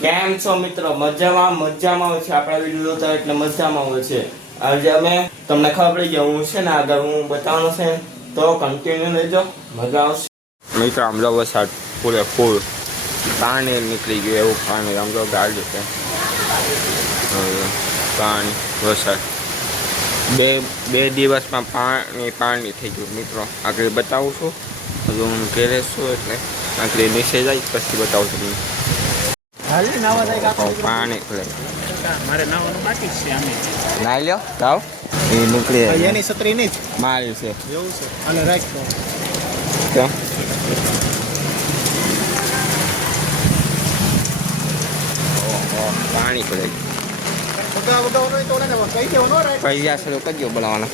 કેમ છો મિત્રો? મજામાં હોય છે. આપણા વિડીયો જોતા એટલે મજામાં હોય છે. આજે અમે તમને ખબર પડી ગઈ હું છે ને આગળ હું બતાવવાનો છે તો કન્ટિન્યુ લેજો, મજા આવશે. મિત્રો આમ જો વરસાદ પૂરે ફૂલ પાણી નીકળી ગયું એવું પાણી આમ જો ગાડી છે. પાણી વરસાદ બે દિવસમાં પાણી થઈ ગયું મિત્રો. આગળ બતાવું છું. હજુ હું ઘેરે છું એટલે આગળ નીચે જાય પછી બતાવું છું. પાણી ખુલે મારે નાવાનું બાકી છે. અમે નાઈ લ્યો જાવ એ નીકળી એની છત્રી નહીં મારી છે એવું છે અને રાખ તો પાણી ખુલે પૈસા શરૂ કરજો બોલાવાના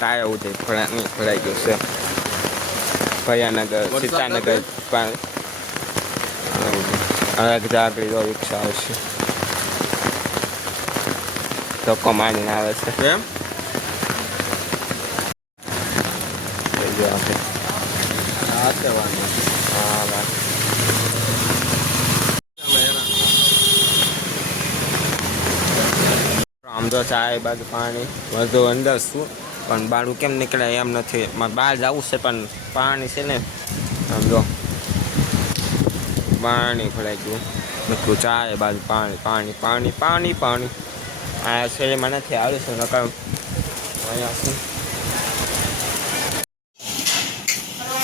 કાંઈ એવું છે ખોલાઈ ગયું છે. ભયાનગર સીતાનગર આગળ રિક્ષા આવશે ધક્કો મારીને આવે છે એમ આમ તો ચાય બાજુ પાણી વધુ અંદર શું પણ બાળું કેમ નીકળે એમ નથી. બહાર જવું છે પણ પાણી છે ને આમ જો પાણી ભરાઈ ગયું બધું ચાય બાજુ પાણી પાણી પાણી પાણી પાણી આ શેરીમાં નથી આવ્યું છે નકર અહીંયા શું.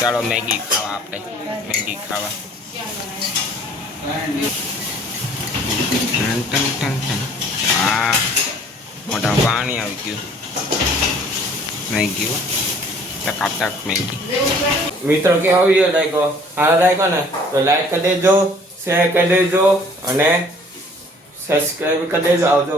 ચાલો મેગી ખાવા આપણે મેગી ખાવા હા મોટા પાણી આવી ગયું મેગી ટકાટક મેગી. મિત્રો કેવો વિડીયો લાગ્યો? સારો લાગ્યો ને તો લાઈક કરી દેજો, શેર કરી દેજો અને સબસ્ક્રાઈબ કરી દેજો. આવજો.